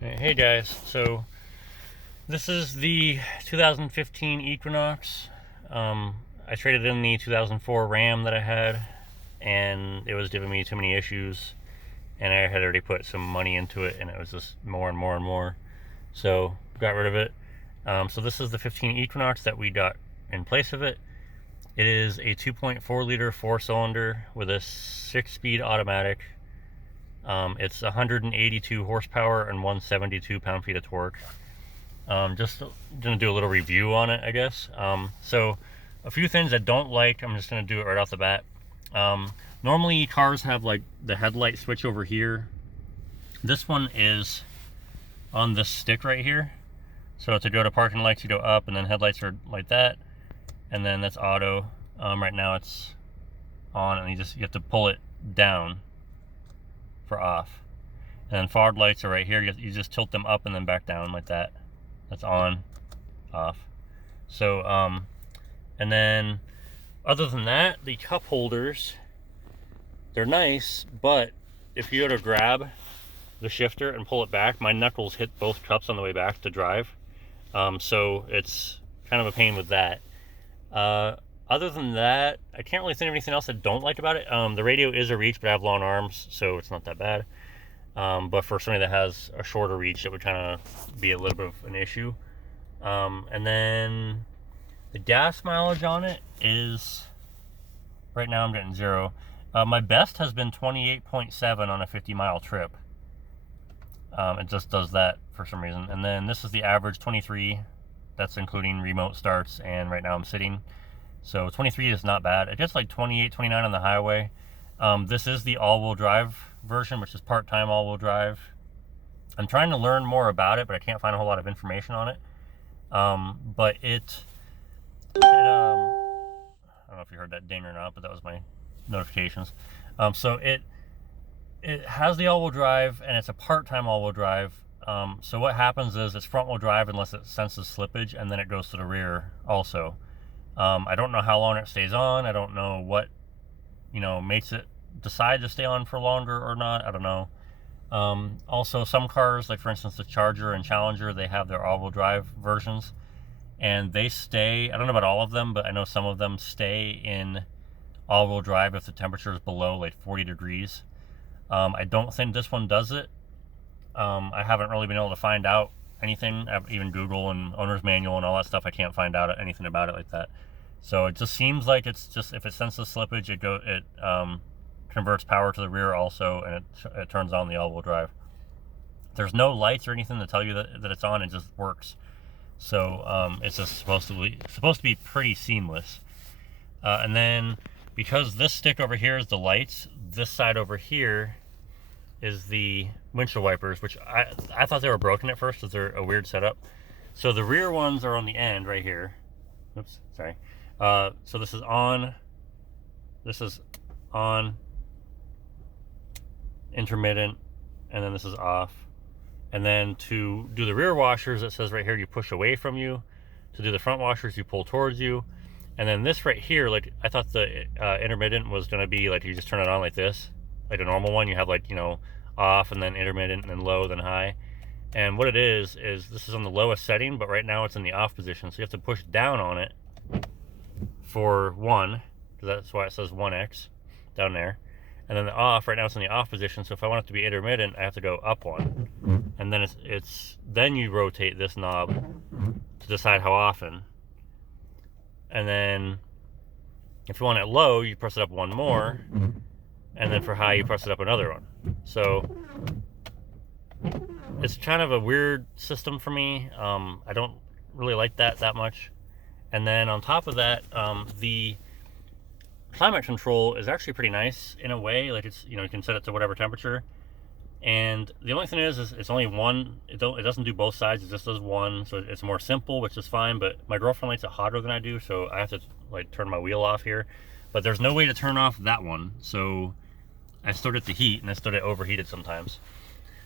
Hey guys, so this is the 2015 Equinox. I traded in the 2004 Ram that I had, and it was giving me too many issues, and I had already put some money into it, and it was just more and more and more. So got rid of it. So this is the 15 Equinox that we got in place of it. It is a 2.4 liter 4-cylinder with a 6-speed automatic. It's 182 horsepower and 172 pound-feet of torque. Just gonna do a little review on it, I guess. So a few things I don't like, I'm just gonna do it right off the bat. Normally cars have like the headlight switch over here. This one is on this stick right here. So to go to parking lights, you go up, and then headlights are like that, and then that's auto. Right now it's on, and you have to pull it down for off. And then fog lights are right here. You just tilt them up and then back down like that. That's on, off. So, and then other than that, the cup holders, they're nice, but if you go to grab the shifter and pull it back, my knuckles hit both cups on the way back to drive. So it's kind of a pain with that. Other than that, I can't really think of anything else I don't like about it. The radio is a reach, but I have long arms, so it's not that bad. But for somebody that has a shorter reach, it would kind of be a little bit of an issue. And then the gas mileage on it is, right now I'm getting 0. My best has been 28.7 on a 50-mile trip. It just does that for some reason. And then this is the average, 23. That's including remote starts, and right now I'm sitting. So 23 is not bad. It gets like 28, 29 on the highway. This is the all-wheel drive version, which is part-time all-wheel drive. I'm trying to learn more about it, but I can't find a whole lot of information on it. But I don't know if you heard that ding or not, but that was my notifications. So it has the all-wheel drive, and it's a part-time all-wheel drive. So what happens is it's front-wheel drive unless it senses slippage, and then it goes to the rear also. I don't know how long it stays on. I don't know what, makes it decide to stay on for longer or not. I don't know. Also, some cars, like for instance the Charger and Challenger, they have their all-wheel drive versions, and they stay, I don't know about all of them, but I know some of them stay in all-wheel drive if the temperature is below like 40 degrees. I don't think this one does it. I haven't really been able to find out anything. Even Google and owner's manual and all that stuff, I can't find out anything about it like that. So it just seems like it's just, if it senses slippage, it converts power to the rear also, and it turns on the all-wheel drive. There's no lights or anything to tell you that it's on. It just works. So it's just supposed to be pretty seamless. And then because this stick over here is the lights, this side over here is the windshield wipers, which I thought they were broken at first because they're a weird setup. So the rear ones are on the end right here. Oops, sorry. So this is on, intermittent, and then this is off. And then to do the rear washers, it says right here you push away from you. To do the front washers, you pull towards you. And then this right here, like I thought the intermittent was going to be like you just turn it on like this, like a normal one. You have like, off, and then intermittent, and then low, then high. And what it is this is on the lowest setting, but right now it's in the off position. So you have to push down on it for 1, because that's why it says 1X down there. And then the off, right now it's in the off position. So if I want it to be intermittent, I have to go up 1. And then then you rotate this knob to decide how often. And then if you want it low, you press it up 1 more. And then for high, you press it up another 1. So it's kind of a weird system for me. I don't really like that much. And then on top of that, the climate control is actually pretty nice in a way. Like it's, you can set it to whatever temperature. And the only thing is it's only one. It doesn't do both sides. It just does one. So it's more simple, which is fine. But my girlfriend likes it hotter than I do, so I have to like turn my wheel off here. But there's no way to turn off that one. So I still get the heat, and I still get overheated sometimes.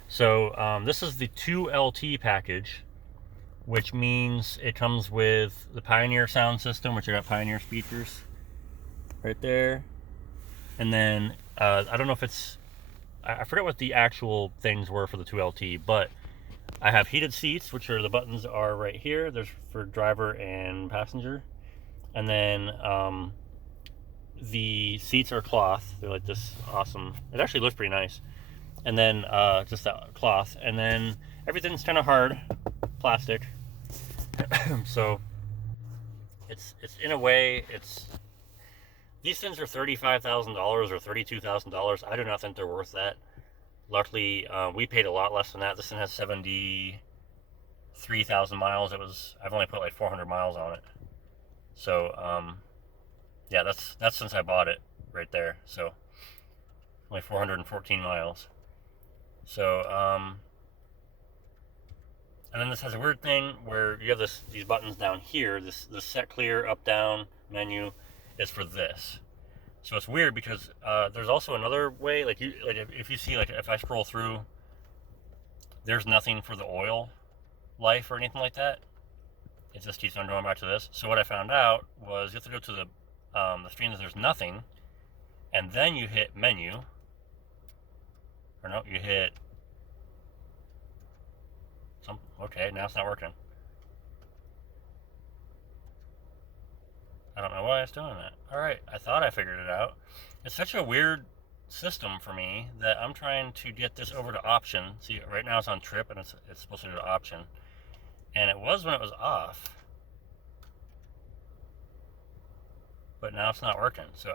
So this is the 2LT package, which means it comes with the Pioneer sound system, which I got Pioneer speakers right there. And then I don't know if it's, I forget what the actual things were for the 2LT, but I have heated seats, which are the buttons are right here. There's for driver and passenger. And then the seats are cloth. They're like this awesome. It actually looks pretty nice. And then just that cloth. And then everything's kind of hard, plastic. So it's in a way these things are $35,000 or $32,000. I do not think they're worth that. Luckily, we paid a lot less than that. This thing has 73,000 miles. I've only put like 400 miles on it. So yeah, that's since I bought it right there. So only 414 miles. So and then this has a weird thing where you have these buttons down here. This set, clear, up, down menu is for this. So it's weird because there's also another way. Like if you see, like if I scroll through, there's nothing for the oil life or anything like that. It just keeps on going back to this. So what I found out was you have to go to the screen that there's nothing, and then you hit menu. Or no, you hit okay, now it's not working. I don't know why it's doing that. Alright, I thought I figured it out. It's such a weird system for me that I'm trying to get this over to option. See, right now it's on trip and it's supposed to go to option. And it was when it was off. But now it's not working. So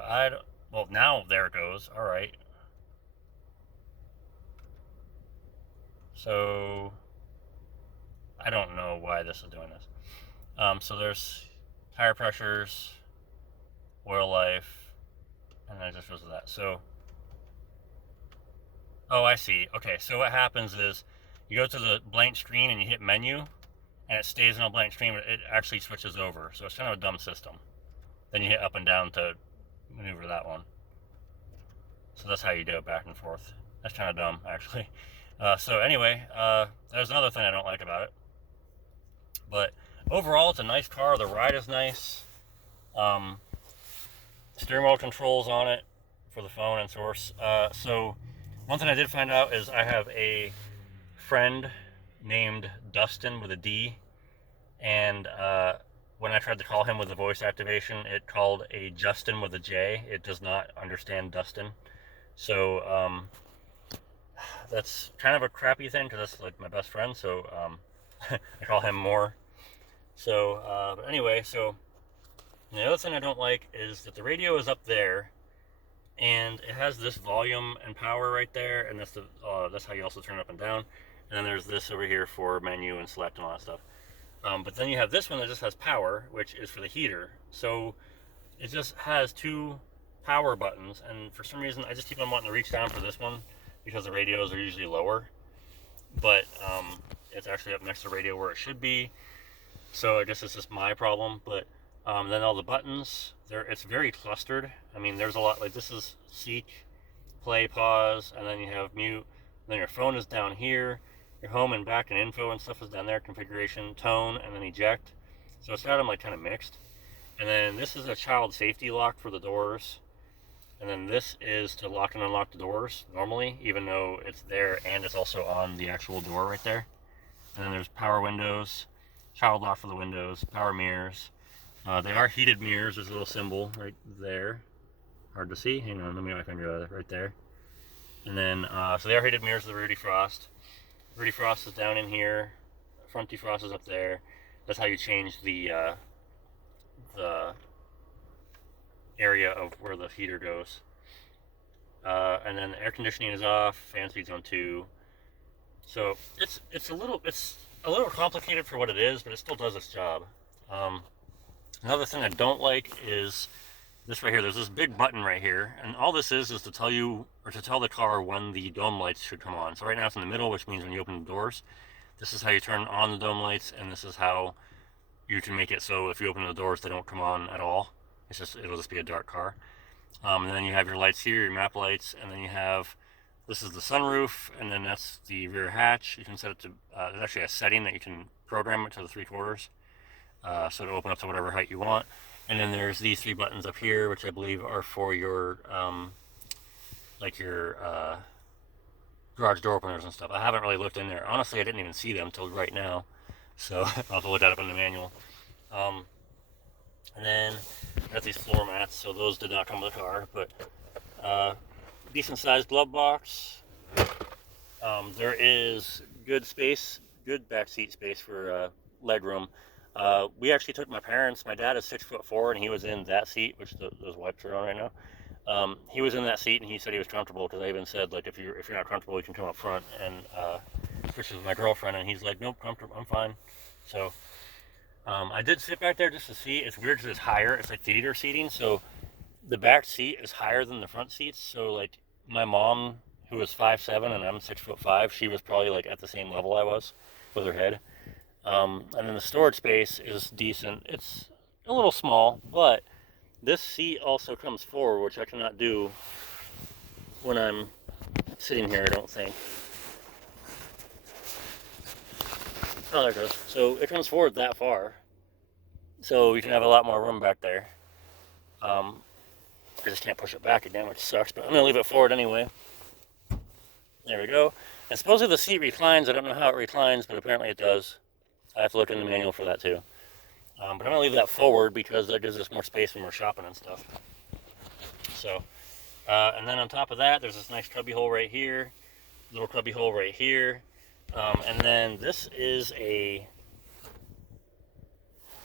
well, now there it goes. Alright. So I don't know why this is doing this. So there's tire pressures, oil life, and then it just goes to that. So, oh, I see. Okay, so what happens is you go to the blank screen and you hit menu, and it stays in a blank screen, but it actually switches over. So it's kind of a dumb system. Then you hit up and down to maneuver that one. So that's how you do it back and forth. That's kind of dumb, actually. So anyway, there's another thing I don't like about it. But overall, it's a nice car. The ride is nice. Steering wheel controls on it for the phone and source. So one thing I did find out is I have a friend named Dustin with a D. And when I tried to call him with the voice activation, it called a Justin with a J. It does not understand Dustin. So that's kind of a crappy thing because that's like my best friend. So I call him more. So, but anyway, so the other thing I don't like is that the radio is up there, and it has this volume and power right there, and that's how you also turn it up and down. And then there's this over here for menu and select and all that stuff. But then you have this one that just has power, which is for the heater. So it just has two power buttons, and for some reason I just keep on wanting to reach down for this one because the radios are usually lower. But it's actually up next to the radio where it should be. So I guess it's just my problem. But then all the buttons, it's very clustered. I mean, there's a lot, like this is seek, play, pause, and then you have mute. And then your phone is down here. Your home and back and info and stuff is down there. Configuration, tone, and then eject. So it's got them like kind of mixed. And then this is a child safety lock for the doors. And then this is to lock and unlock the doors normally, even though it's there and it's also on the actual door right there. And then there's power windows, child lock for the windows, power mirrors. They are heated mirrors. There's a little symbol right there. Hard to see. Hang on, let me get my finger right there. And then, so they are heated mirrors with the rear defrost. Rear defrost is down in here. Front defrost is up there. That's how you change the area of where the heater goes. And then the air conditioning is off. Fan speed's on 2. So it's a little complicated for what it is, but it still does its job. Another thing I don't like is this right here. There's this big button right here, and all this is to tell you, or to tell the car when the dome lights should come on. So right now it's in the middle, which means when you open the doors, this is how you turn on the dome lights, and this is how you can make it so if you open the doors, they don't come on at all. It'll just be a dark car. And then you have your lights here, your map lights, and then you have, this is the sunroof, and then that's the rear hatch. You can set it to, there's actually a setting that you can program it to the 3/4. So to open up to whatever height you want. And then there's these 3 buttons up here, which I believe are for your, like your garage door openers and stuff. I haven't really looked in there. Honestly, I didn't even see them until right now. So I'll have to look that up in the manual. And then got these floor mats, so those did not come with the car, but decent sized glove box. There is good space, good back seat space for leg room. We actually took my dad is 6'4", and he was in that seat, which those wipes are on right now. He was in that seat, and he said he was comfortable, because I even said, like, if you're not comfortable, you can come up front, and which is my girlfriend, and he's like, nope, comfortable, I'm fine. So I did sit back there just to see. It's weird because it's higher. It's like theater seating, so the back seat is higher than the front seats. So like my mom, who was 5'7" and I'm 6'5", she was probably like at the same level I was with her head. And then the storage space is decent. It's a little small, but this seat also comes forward, which I cannot do when I'm sitting here, I don't think. Oh, there it goes. So it comes forward that far. So you can have a lot more room back there. I just can't push it back again, which sucks, but I'm going to leave it forward anyway. There we go. And supposedly the seat reclines. I don't know how it reclines, but apparently it does. I have to look in the manual for that too. But I'm going to leave that forward because that gives us more space when we're shopping and stuff. So, and then on top of that, there's this nice cubby hole right here, little cubby hole right here. And then this is a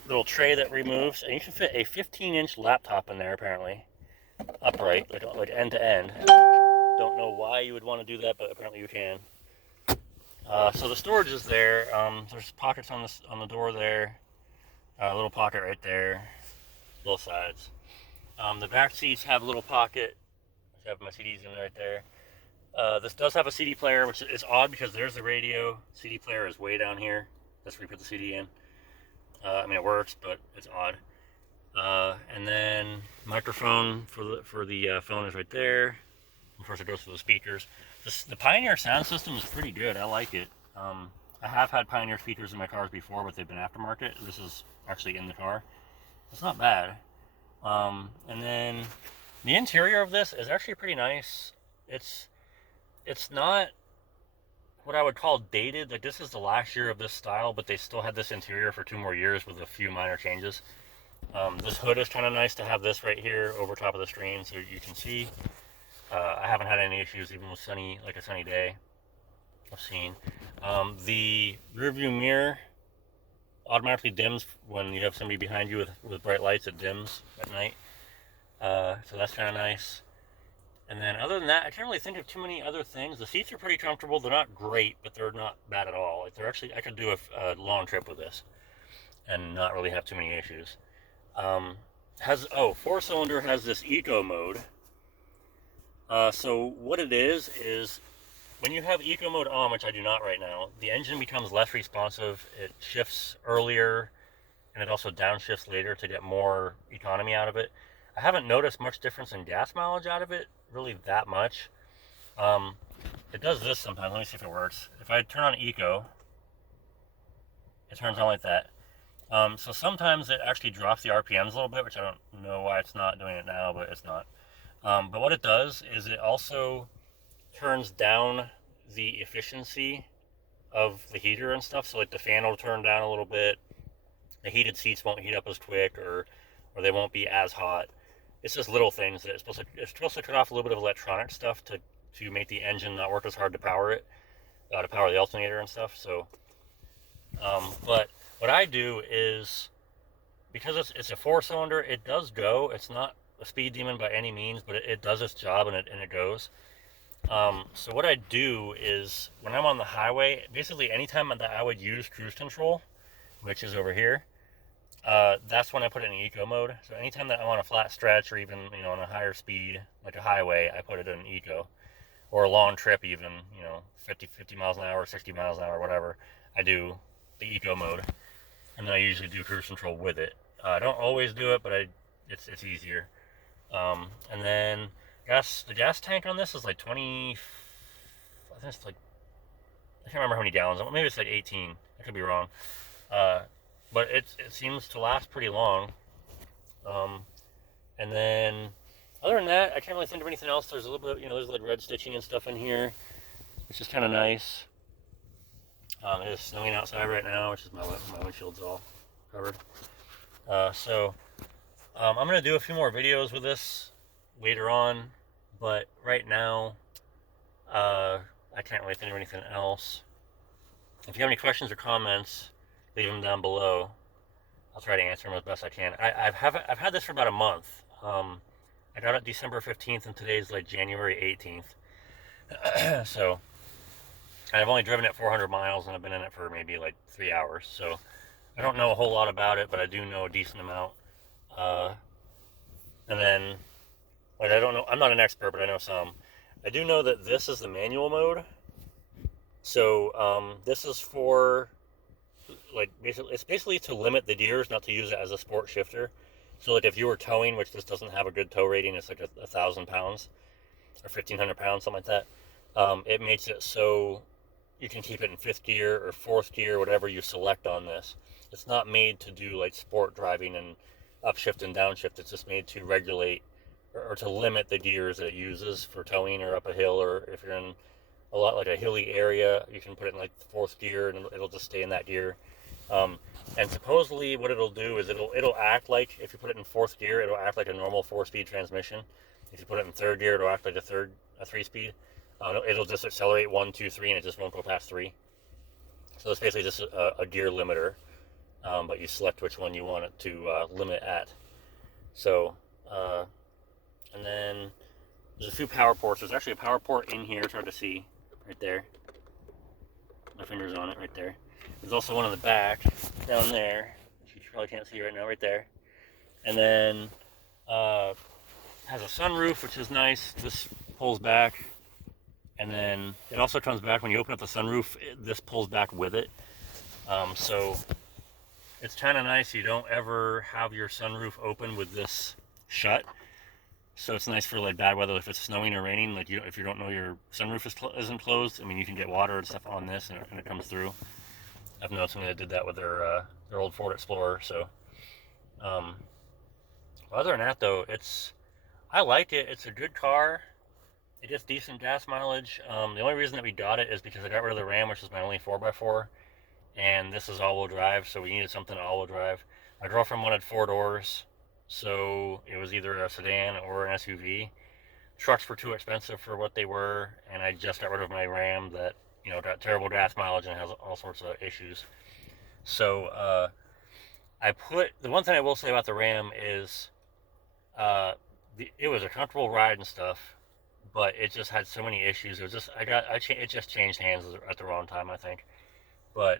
little tray that removes, and you can fit a 15-inch laptop in there apparently, upright, like end to end. Don't know why you would want to do that, but apparently you can. So the storage is there. There's pockets on the door there, a little pocket right there, both sides. The back seats have a little pocket. I have my CDs in right there. This does have a CD player, which is odd because there's the radio. CD player is way down here. That's where you put the CD in. I mean, it works, but it's odd. And then microphone for the phone is right there. Of course, it goes to the speakers. The Pioneer sound system is pretty good. I like it. I have had Pioneer speakers in my cars before, but they've been aftermarket. This is actually in the car. It's not bad. And then the interior of this is actually pretty nice. It's not what I would call dated. Like, this is the last year of this style, but they still had this interior for 2 more years with a few minor changes. This hood is kind of nice to have this right here over top of the screen so you can see. I haven't had any issues even with a sunny day. I've seen. The rear view mirror automatically dims when you have somebody behind you with bright lights. It dims at night. So that's kind of nice. And then other than that, I can't really think of too many other things. The seats are pretty comfortable. They're not great, but they're not bad at all. Like, I could do a long trip with this and not really have too many issues. 4-cylinder has this eco mode. So what it is when you have eco mode on, which I do not right now, the engine becomes less responsive. It shifts earlier, and it also downshifts later to get more economy out of it. I haven't noticed much difference in gas mileage out of it, really that much. It does this sometimes. Let me see if it works. If I turn on eco, it turns on like that. So sometimes it actually drops the RPMs a little bit, which I don't know why it's not doing it now, but it's not. But what it does is it also turns down the efficiency of the heater and stuff. So like the fan will turn down a little bit. The heated seats won't heat up as quick, or they won't be as hot. It's just little things that it's supposed to cut off a little bit of electronic stuff to make the engine not work as hard to power it, to power the alternator and stuff. So, but what I do is, because it's a 4-cylinder, it does go. It's not a speed demon by any means, but it does its job and it goes. So what I do is, when I'm on the highway, basically anytime that I would use cruise control, which is over here, that's when I put it in eco mode. So anytime that I'm on a flat stretch, or even on a higher speed like a highway, I put it in eco. Or a long trip, even 50 miles an hour, 60 miles an hour, whatever, I do the eco mode, and then I usually do cruise control with it. I don't always do it, but it's easier. And then the gas tank on this is like 20. I think it's like, I can't remember how many gallons. Maybe it's like 18. I could be wrong. But it seems to last pretty long. And then other than that, I can't really think of anything else. There's a little bit, there's like red stitching and stuff in here. It's just kind of nice. It is snowing outside right now, which is my windshield's all covered. I'm going to do a few more videos with this later on, but right now I can't really think of anything else. If you have any questions or comments, leave them down below. I'll try to answer them as best I can. I've had this for about a month. I got it December 15th, and today's like January 18th. So I've only driven it 400 miles, and I've been in it for maybe like 3 hours. So I don't know a whole lot about it, but I do know a decent amount. And then, like, I don't know, I'm not an expert, but I know some. I do know that this is the manual mode. So this is for, like, it's basically to limit the gears, not to use it as a sport shifter. So, like, if you were towing, which this doesn't have a good tow rating, it's like 1,000 pounds or 1,500 pounds, something like that. It makes it so you can keep it in 5th gear or 4th gear, whatever you select on this. It's not made to do like sport driving and upshift and downshift. It's just made to regulate or to limit the gears that it uses for towing or up a hill, or if you're in a lot like a hilly area, you can put it in like 4th gear and it'll just stay in that gear. And supposedly what it'll do is it'll act like, if you put it in 4th gear, it'll act like a normal 4-speed transmission. If you put it in 3rd gear, it'll act like a 3-speed. It'll just accelerate 1, 2, 3, and it just won't go past 3. So it's basically just a gear limiter, but you select which one you want it to limit at. So, and then there's a few power ports. There's actually a power port in here. It's hard to see right there. My finger's on it right there. There's also one in the back down there, which you probably can't see right now, right there. And then has a sunroof, which is nice. This pulls back. And then it also comes back when you open up the sunroof. This pulls back with it. So it's kind of nice. You don't ever have your sunroof open with this shut. So it's nice for like bad weather, if it's snowing or raining. Like if you don't know your sunroof isn't closed. I mean, you can get water and stuff on this, and it comes through. I've known somebody that did that with their old Ford Explorer. So other than that, though, I like it. It's a good car. It gets decent gas mileage. The only reason that we got it is because I got rid of the Ram, which is my only 4x4, and this is all-wheel drive, so we needed something all-wheel drive. My girlfriend wanted 4 doors, so it was either a sedan or an SUV. Trucks were too expensive for what they were, and I just got rid of my Ram that, got terrible gas mileage and has all sorts of issues. So the one thing I will say about the Ram is it was a comfortable ride and stuff, but it just had so many issues. It was just it just changed hands at the wrong time, I think. But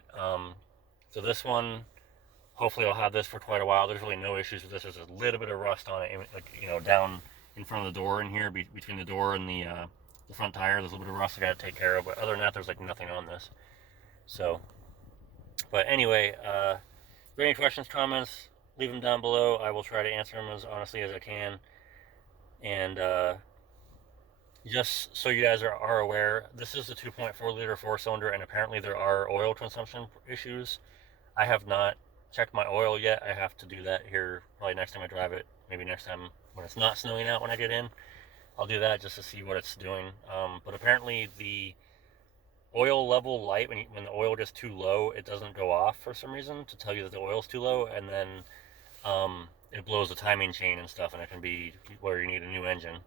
so this one, hopefully I'll have this for quite a while. There's really no issues with this. There's a little bit of rust on it, like, down in front of the door in here, between the door and the front tire. There's a little bit of rust I got to take care of, but other than that, there's like nothing on this. So, but anyway, if there are any questions, comments, leave them down below. I will try to answer them as honestly as I can. And just so you guys are aware, this is the 2.4 liter 4-cylinder, and apparently there are oil consumption issues. I have not checked my oil yet. I have to do that here probably next time I drive it. Maybe next time when it's not snowing out when I get in, I'll do that just to see what it's doing. But apparently the oil level light, when the oil gets too low, it doesn't go off for some reason to tell you that the oil's too low, and then it blows the timing chain and stuff, and it can be where you need a new engine.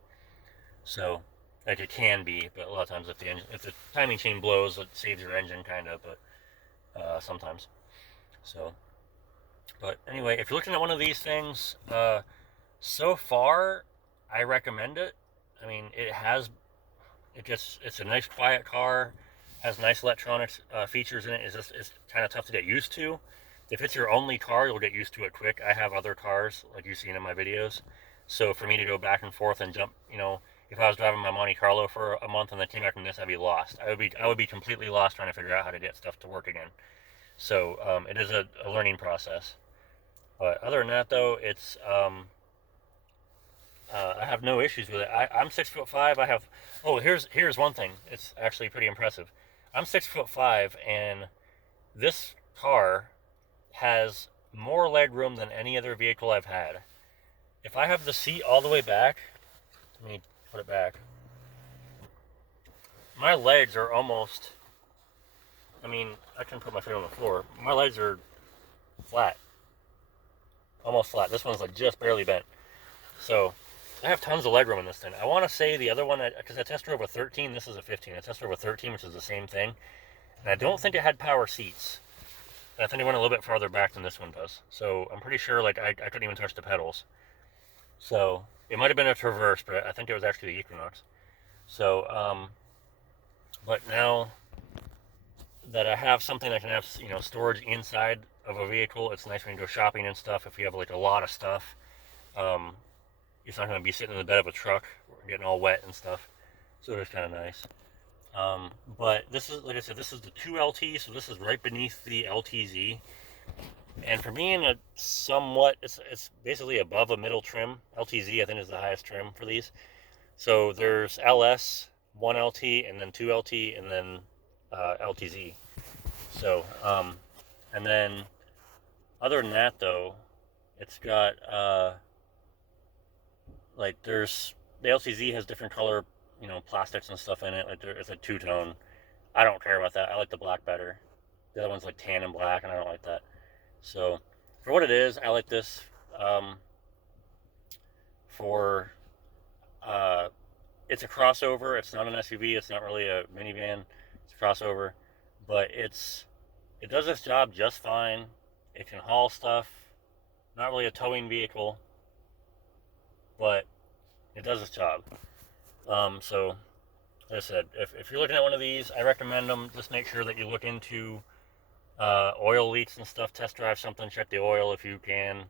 So, like, it can be, but a lot of times if the timing chain blows, it saves your engine, kind of, but sometimes. So, but anyway, if you're looking at one of these things, so far, I recommend it. I mean, it's a nice quiet car, has nice electronics features in it. It's kind of tough to get used to. If it's your only car, you'll get used to it quick. I have other cars, like you've seen in my videos. So for me to go back and forth and jump, if I was driving my Monte Carlo for a month and then came back from this, I'd be lost. I would be completely lost trying to figure out how to get stuff to work again. So it is a learning process. But other than that, though, it's I have no issues with it. I'm 6'5". Here's one thing. It's actually pretty impressive. I'm 6'5", and this car has more leg room than any other vehicle I've had. If I have the seat all the way back, let me put it back. my legs are almost, I mean, I can put my feet on the floor. My legs are flat. Almost flat. This one's like just barely bent. So I have tons of leg room in this thing. I want to say the other one, because I test drove a 13, this is a 15. I test drove a 13, which is the same thing. And I don't think it had power seats. And I think it went a little bit farther back than this one does. So I'm pretty sure like I couldn't even touch the pedals. So it might have been a Traverse, but I think it was actually the Equinox. So, but now that I have something that can have, you know, storage inside of a vehicle, it's nice when you go shopping and stuff. If you have like a lot of stuff, it's not going to be sitting in the bed of a truck getting all wet and stuff. So it's kind of nice. But this is, like I said, this is the 2LT, so this is right beneath the LTZ. And for being a somewhat, it's basically above a middle trim. LTZ, I think, is the highest trim for these. So there's LS, 1LT, and then 2LT, and then LTZ. So, and then other than that, though, it's got, like, there's, the LTZ has different color, you know, plastics and stuff in it. Like, it's a two-tone. I don't care about that. I like the black better. The other one's like tan and black, and I don't like that. So, for what it is, I like this. For, it's a crossover. It's not an SUV. It's not really a minivan. It's a crossover, but it does its job just fine. It can haul stuff. Not really a towing vehicle, but it does its job. So, like I said, if you're looking at one of these, I recommend them. Just make sure that you look into oil leaks and stuff. Test drive something. Check the oil if you can.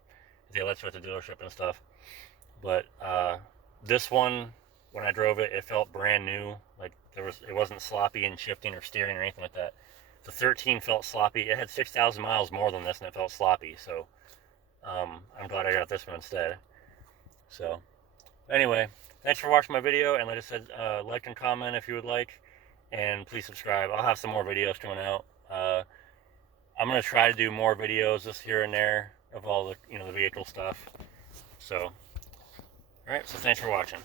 They let you at the dealership and stuff. But this one, when I drove it, it felt brand new. Like it wasn't sloppy in shifting or steering or anything like that. The 13 felt sloppy. It had 6,000 miles more than this, and it felt sloppy. So I'm glad I got this one instead. So anyway, thanks for watching my video, and like I said, like and comment if you would like, and please subscribe. I'll have some more videos coming out. I'm gonna try to do more videos just here and there of all the, you know, the vehicle stuff. So, all right. So thanks for watching.